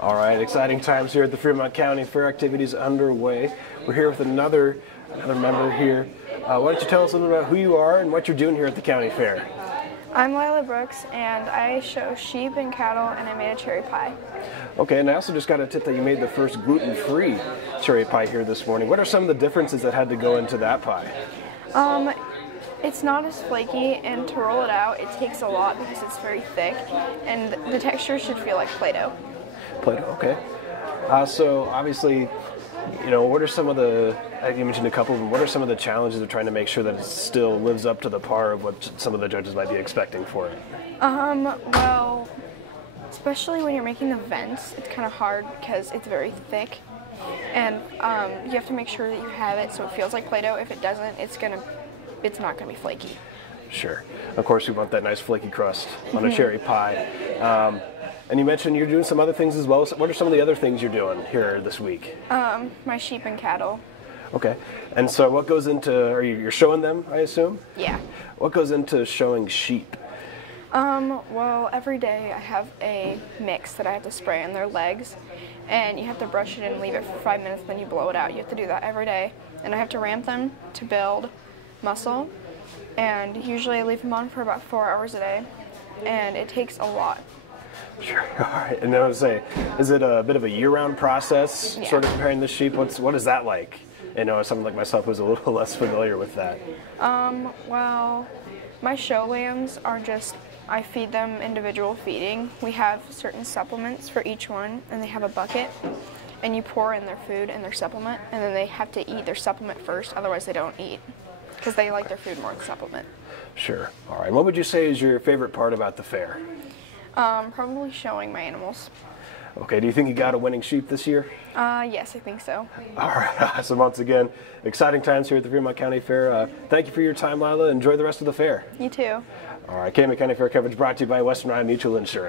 All right, exciting times here at the Fremont County Fair. Activities underway. We're here with another member here. Why don't you tell us a little about who you are and what you're doing here at the county fair? I'm Lila Brooks, and I show sheep and cattle, and I made a cherry pie. Okay, and I also just got a tip that you made the first gluten-free cherry pie here this morning. What are some of the differences that had to go into that pie? It's not as flaky, and to roll it out, it takes a lot because it's very thick, and the texture should feel like Play-Doh. Play-Doh, okay. So obviously, what are some of the, you mentioned a couple of them, what are some of the challenges of trying to make sure that it still lives up to the par of what some of the judges might be expecting for it? Well, especially when you're making the vents, it's kind of hard because it's very thick, and you have to make sure that you have it so it feels like Play-Doh. If it doesn't, it's not going to be flaky. Sure. Of course, we want that nice flaky crust on a cherry pie. And you mentioned you're doing some other things as well. So what are some of the other things you're doing here this week? My sheep and cattle. Okay. And so what goes into, you're showing them, I assume? Yeah. What goes into showing sheep? Well, every day I have a mix that I have to spray on their legs, and you have to brush it and leave it for 5 minutes, then you blow it out. You have to do that every day. And I have to ramp them to build muscle, and usually I leave them on for about 4 hours a day, and it takes a lot. Sure. All right. And then I would say, is it a bit of a year-round process, Yeah. sort of preparing the sheep? What is that like? Someone like myself who's a little less familiar with that. Well, my show lambs are I feed them individual feeding. We have certain supplements for each one, and they have a bucket, and you pour in their food and their supplement, and then they have to eat their supplement first, otherwise they don't eat, because they like their food more than supplement. Sure. All right. What would you say is your favorite part about the fair? Probably showing my animals. Okay, do you think you got a winning sheep this year? Yes, I think so. All right, so once again, exciting times here at the Fremont County Fair. Thank you for your time, Lila. Enjoy the rest of the fair. You too. All right, County Fair coverage brought to you by Western Iowa Mutual Insurance.